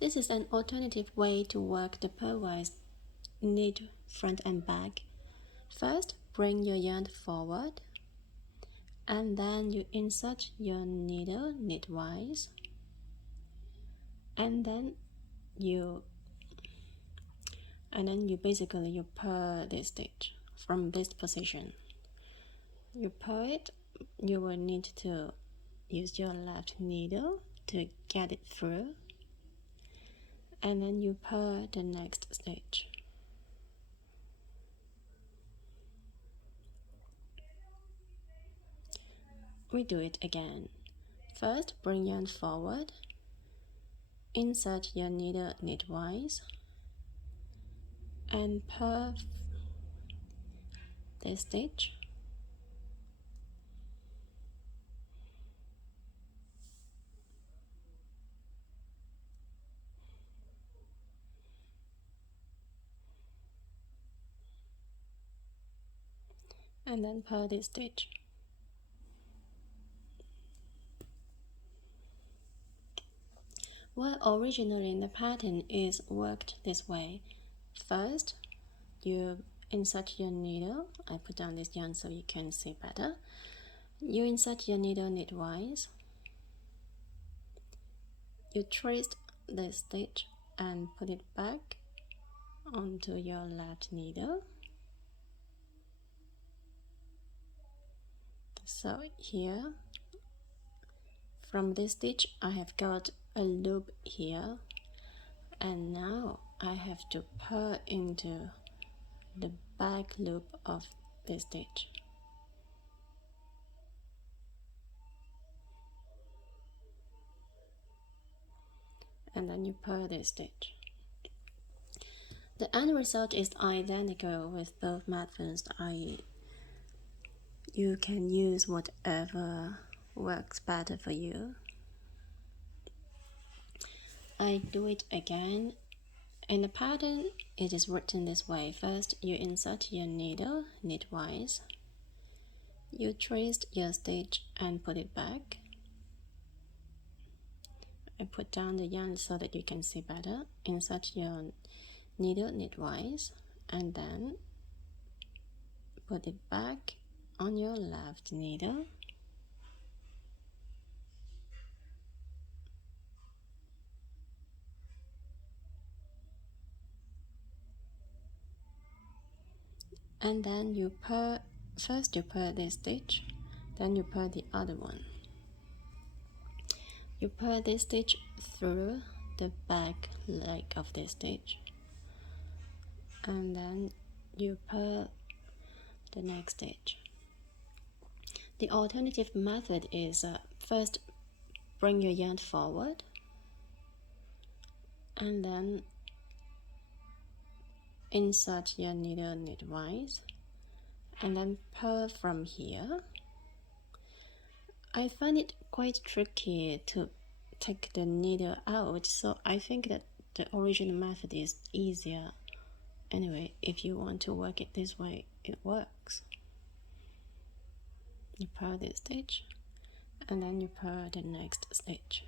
This is an alternative way to work the purlwise knit front and back. First, bring your yarn forward, and then you insert your needle knitwise, and then you basically purl this stitch from this position. You purl it, you will need to use your left needle to get it through, and then you purl the next stitch. We do it again. First, bring yarn forward, insert your needle knitwise, and purl this stitch. And then purl this stitch. Well, originally the pattern is worked this way. First, you insert your needle. I put down this yarn so you can see better. You insert your needle knitwise. You twist the stitch and put it back onto your left needle. So here, from this stitch, I have got a loop here, and now I have to purl into the back loop of this stitch. And then you purl this stitch. The end result is identical with both methods. You can use whatever works better for you. I do it again. In the pattern, it is written this way. First, you insert your needle knitwise. You twist your stitch and put it back. I put down the yarn so that you can see better. Insert your needle knitwise and then put it back on your left needle. And then you purl, first you purl this stitch, then you purl the other one. You purl this stitch through the back leg of this stitch, and then you purl the next stitch. The alternative method is first bring your yarn forward, and then insert your needle knitwise, and then purl from here. I find it quite tricky to take the needle out, so I think that the original method is easier. Anyway, if you want to work it this way, it works. You purl this stitch, and then you purl the next stitch.